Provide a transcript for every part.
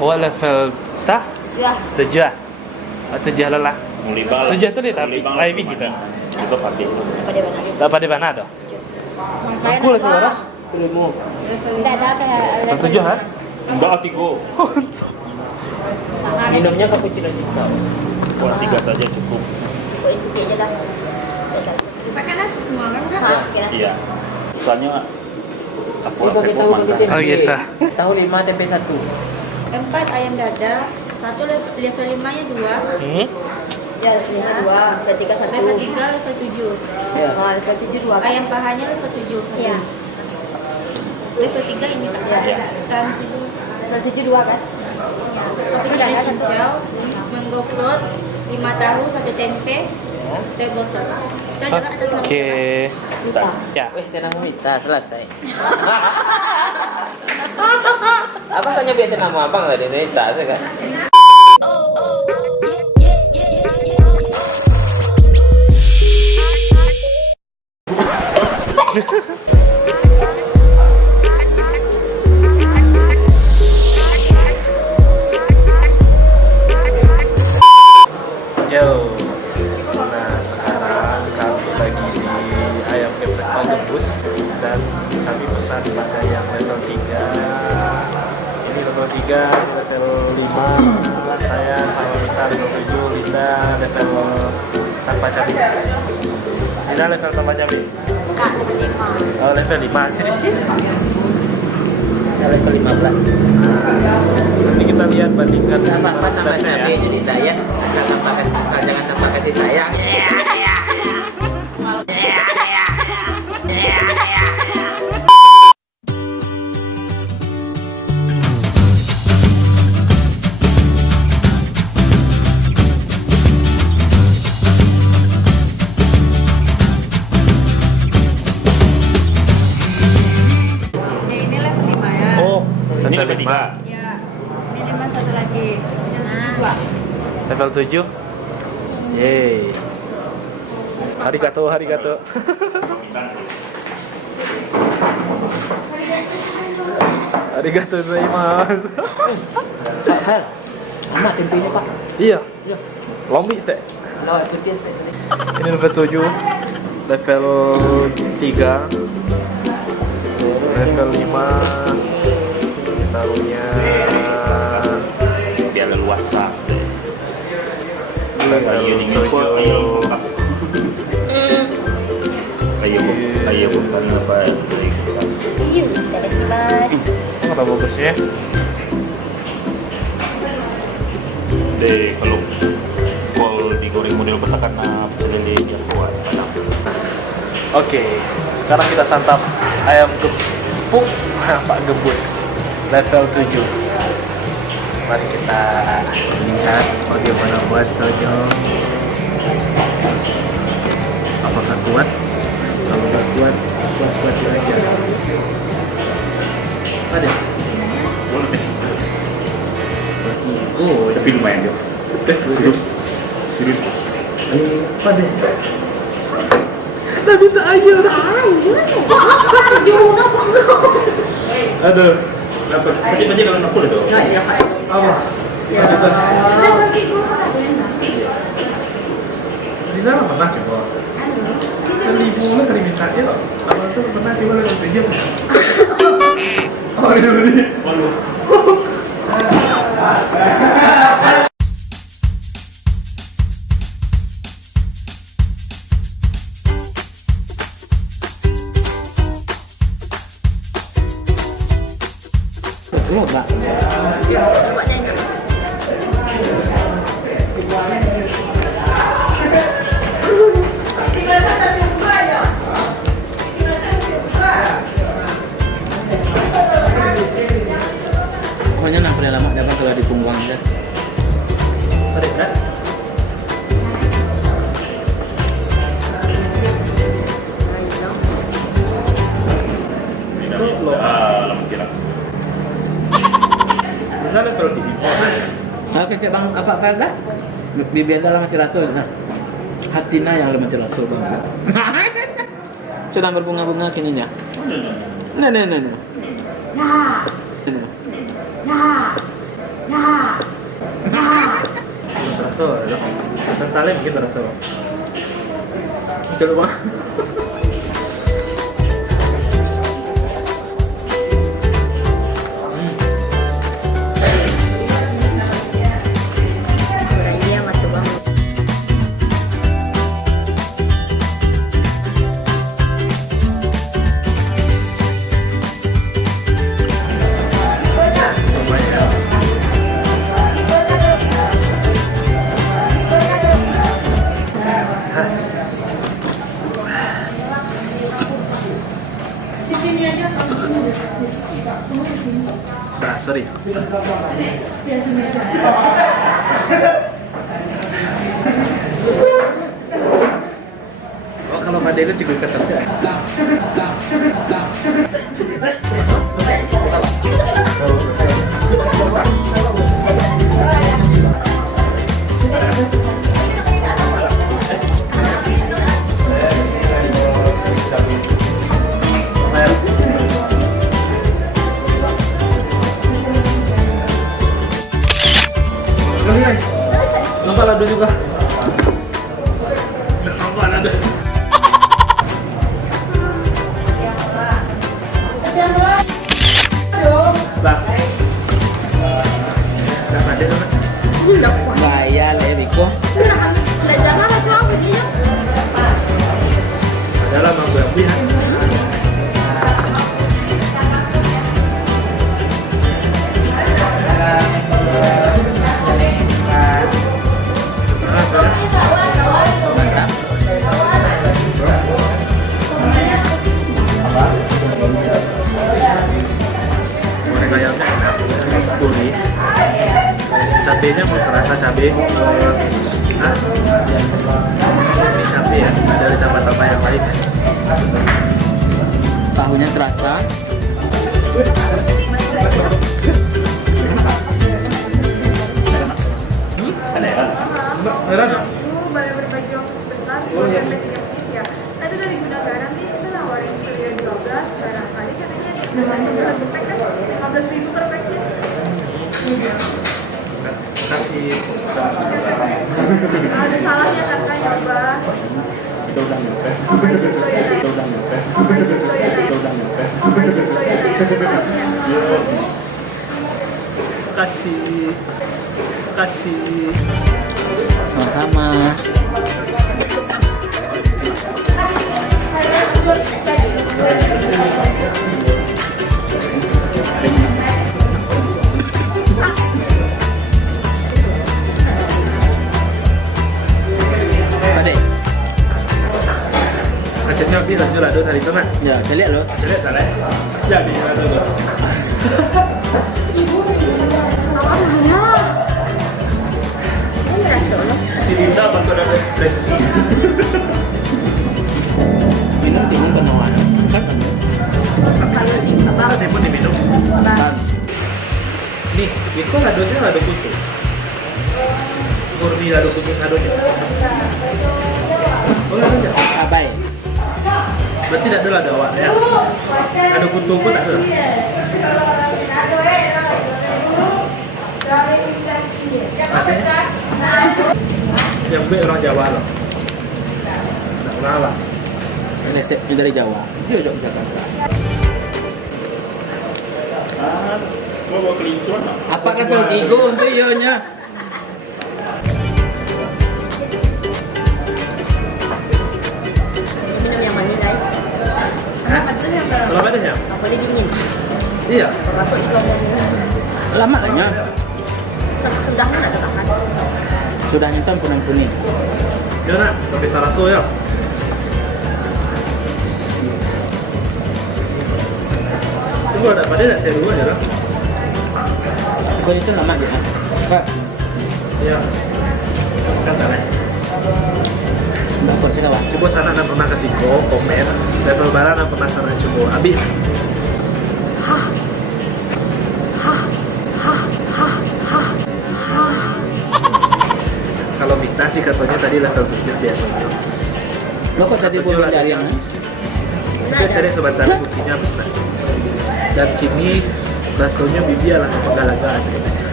Oh level tah? Ya. 7 ah? 7 lah. Mulibal. 7 tu dia tapi lebih kita. Itu pasti. Pada mana? Dapat di mana tu? Aku level berapa? Tidak ada kayak Level 7 ha? Enggak, Tigo. Minumnya cappuccino cicau. Buat 3 saja cukup. Kok ikuti aja lah. Pakai nasi semua kan? Pakai nasi. Iya. Soalnya aku Ini pakai tahu pakai makan. tempe. Oh, gitu. Tahu 5 tempe 1. 4 ayam dada, 1 level 5-nya 2, Ya, levelnya 2, level 3 1. level 3 level 7. Ya. Oh, level 7 2 kan? Ayam pahanya level 7. Iya. Level 3 ini Kak. Iya. Sekarang 7. Level 7 2 kan? Cappuccino cincau, mango float, 5 tahu, 1 tempe, teh botol. Kita juga atas nama Oke. Lupa. Ya. Weh, tenang minta selesai. Abang kan nyebutin nama abang tadi minta kan? Yo. Nah sekarang kami lagi di ayam geprek Pak Gembus dan kami pesan pada yang level 3. Ini level 3, ini level 5. Saya Salmita level 7, Linda level tanpa cabai. Linda level tanpa cabai. Enggak, level 5. Oh level 5. Si Rizky? Saya level 15. Nanti kita lihat bandingkan Apa nama tesnya cabai jadi saya asal jangan tanpa kasih sayang. Ya, ini level 5 ya. Oh, Ini level level 5. Ya. Ini 5 satu lagi. Ini 2. Level 7. Yeay. Arigato, arigato. Arigato gozaimasu. Pak Sal, mana tempenya Pak? Iya. Lombi teh. Lawat putih teh. Ini level 7. Level 3. Level 5. Taruhnya Biar leluasa. level Ayo 7. Ayo bukan apa Iya, ada kipas. Apa bagusnya? deh kalau kol digoreng model besar karena lele yang kuat. Oke, sekarang kita santap ayam gepuk Pak Gembus level 7. Mari kita lihat bagaimana baksonya. Apakah kuat? Kalau nggak kuat, kuat-kuatin aja. Ada? Boleh deh. Oh, Tapi lumayan dia. Serius. apa deh? Tadi tak aja. Aduh. Dapat. Pasti kalau aku itu. Apa? Ya. Di dalam pernah coba. Kali mulu kali minta ya kok. Kalau itu pernah coba lewat media. Oh iya beli. Malu. Belum Pak. Pokoknya nak pada lama dapat kalau di punggung dah. Tarik kan? Lama langsung. Benar level 3. Oke, Bang, apa Farda? Biar dalam mati rasul. Hatina yang lemah rasul Bang. Sedang berbunga-bunga kininya. Nah. Ya. Ya. Ya. rasa loh. Kentalnya mungkin terasa. Coba bang. Ini yang masuk banget. Semuanya. Nah, sorry. Oh, kalau Pak Delu juga ketat. Nampak lado juga. Nampak lado. Lah. Dah ada kan? Bayar lah Riko. Adalah mang berapa ya? Goreng ayamnya enak, gurih. Cabenya mau terasa cabai. Hah? Ini cabai ya, dari tambah-tambah yang lain ya. Tahunya terasa. Beneran ya? Boleh berbagi waktu sebentar, sampai 3 menit ya. Tadi dari Gudang Garam nih, itu nawarin Surya 12, barangkali katanya dengan satu pack kan 15.000 per packnya. Kasih. Ada salahnya kan Kak nyoba. Kita udah nyampe. Oh my God, lo ya Kita Nay. udah nyampe. Oh my God, lo ya Nay. Kita udah nyampe. Oh my God, lo ya Nay. Makasih ya. Kasih. Kasih. Sama-sama. Pade. Akhirnya habis lanjut lado tadi itu kan? Ya, saya lihat loh. Jadi salah. Jadi lado tuh. Ini rasa loh. Si Dinda bakal ada ekspresi. Minum dingin penuhan. Kalau di Apa sih pun diminum? Kan. Nih, itu ladonya lado kutu. Murni lado kutu sadonya. Oh, ladonya. Abai. Berarti tidak ada lado awak ya? Lado kutu pun tak ada. Ada. Yang B orang Jawa loh. Tak kenal lah. Resepnya dari Jawa. Dia Yogyakarta. Mau bawa kelinci mana? Apa kata Tigo untuk ionya? minum yang manis guys. Hah? Apa tuh yang berapa? Kalau adanya? Apa dia dingin? Iya. Masuk di lombok ini. Lama kayaknya. Sudahnya nak katakan. Sudah nyetam kunang kuning. Ya nak, tapi taraso ya. Tunggu ada pada nak saya dua aja lah. Kau itu lama aja. Pak, Iya. Kan tak lah. udah kau sih kawan. Coba sana nak pernah kasih komen. Level barat nak penasaran coba. Abi. Kalau minta sih katanya tadi level 7 biasanya. Lo kok tadi Katanya belum lagi cari yang habis. Kita cari sebentar buktinya habis nah. Dan kini baksonya bibi ala kepala-gala sebenarnya.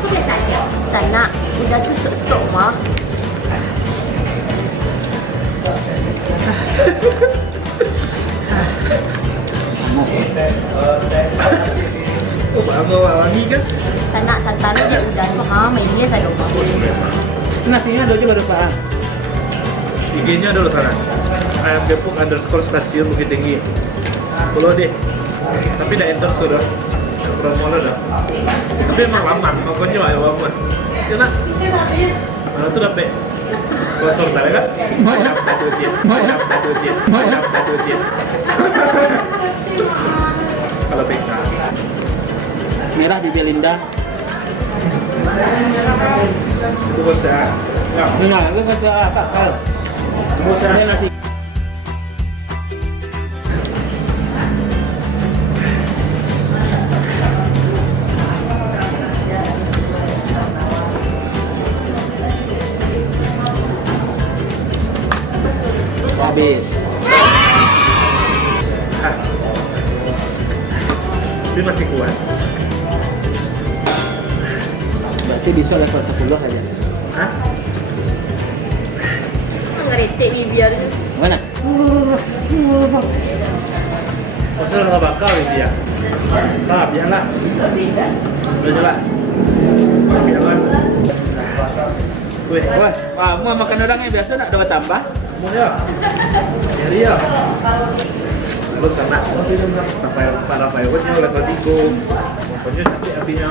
Aku biasa aja. Tak nak. Udah tu stok mah. Oh, bangga wangi kan? Tak nak santan dia udah tu. Ha, mainnya saya lupa. Nasinya ada juga berapa? IG-nya ada loh sana. Ayam Gepuk _ stasiun Bukit Tinggi. Follow deh. Tapi udah endorse sudah. Promo lo dah. Tapi emang lama, pokoknya lah lama. Ya nak. Mana tuh dapet? Sponsor tadi kan? Ayam Tatucin. Ayam Tatucin. Ayam Tatucin. Kalau PK. Merah di Belinda. Itu bos dah. Ya. Nah, lu kata apa kalau? Bosnya nasi. Habis. Hah. Dia masih kuat. Berarti bisa level 10 aja. Hah? Ngeretik bibir. Mana? Pasal nggak bakal ini dia. Lah, biarlah. Udah jalan. Biarlah. Weh, Wah, mau makan orangnya biasa nak dua tambah? mau ya? Biar ya. Lu kena. Para fireworknya level 3. Pokoknya cantik apinya.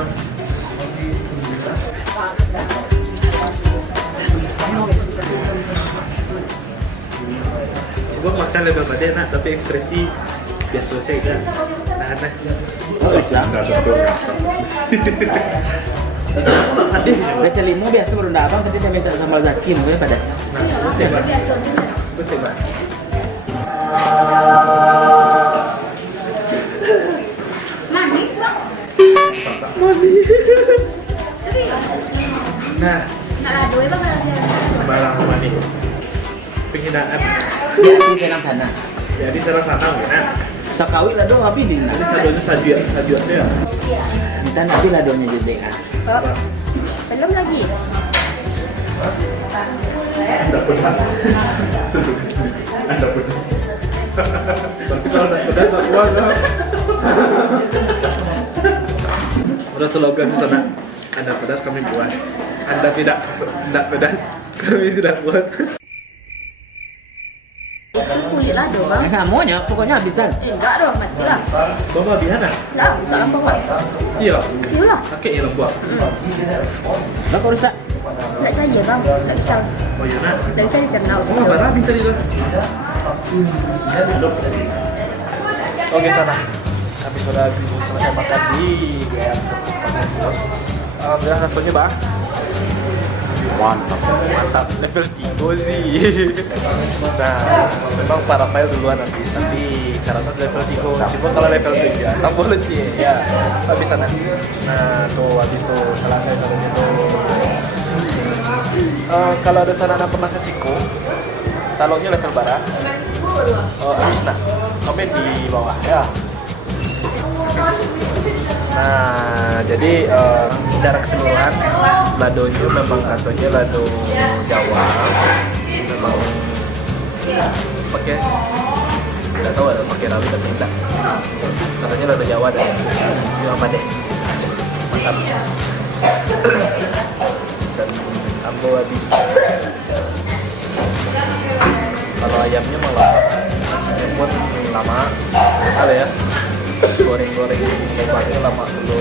Coba makan level pada nak, tapi ekspresi biar selesai dah. Nah. Oh, bisa. Hadis Baca lima biasa baru ndak abang, tapi dia minta sambal zaki mungkin pada. Nah, terus hebat. Terus hebat. Nah, Nak lado bang ada. barang apa nih? Penghinaan. Dia di senang sana. Jadi serang sana kan? Sakawi lado api di Ini sana. sadonya sajuan saya. Kita nanti ladonya jadi ah. Oh. Belum lagi. Anda pedas. Anda pedas. Berarti kalau anda pedas tak kuat lah. Udah slogan di sana. Anda pedas kami buat. Anda tidak pedas kami tidak buat. Itu kulit lado bang. Semuanya pokoknya habisan. Enggak dong, mati lah. Bawa biana. Enggak, usah lampau bang. Iya. Iyalah. Kakek yang buat. Lah kau rusak. Enggak saya bang, enggak bisa. Oh iya nak. Enggak bisa dicerna. Oh, barang pintar itu. Oke sana. Kami sudah selesai makan di Bos. Alhamdulillah rasanya bang. Mantap. Level 3 sih. Nah, memang para file duluan habis, tapi karena level 3. Cuma kalau level 3 tak boleh sih ya. Tapi sana. Nah, tuh habis tuh selesai sampai itu. Kalau ada sana pernah ke Siko, talongnya level barat. Habis nah, komen di bawah ya. Nah, jadi secara keseluruhan ladonya memang katanya lado Jawa, memang pakai nggak tahu ada pakai rawit atau tidak. Katanya lado Jawa dan apa deh, mantap. Dan ambo habis. Kalau ayamnya malah buat lama, ada ya. Goreng-goreng lebarnya lama dulu.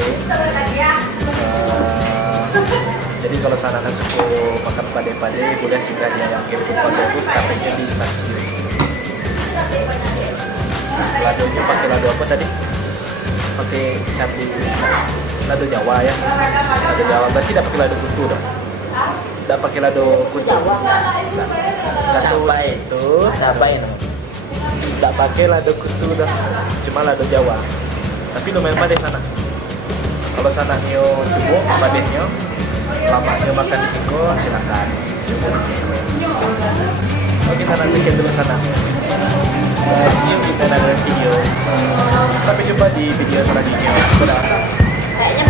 Jadi kalau sana kan suka makan pade-pade, boleh singgah di Ayam Gepuk bagus katanya di stasiun. Ladonya pakai lado apa tadi? Pakai cabai, lado Jawa ya. Lado Jawa berarti tidak pakai lado kutu dah. Tidak pakai lado kutu. Cabai itu cabai no. Tidak pakai lado kutu dah, cuma lado Jawa. Tapi lumayan padeh sana. Kalau sana nio cukup padehnya, lamanya makan di Siko silakan. Coba di Siko. Oke sana sekian dulu sana. See you in another video. Sampai jumpa di video selanjutnya. Dadah. Kayaknya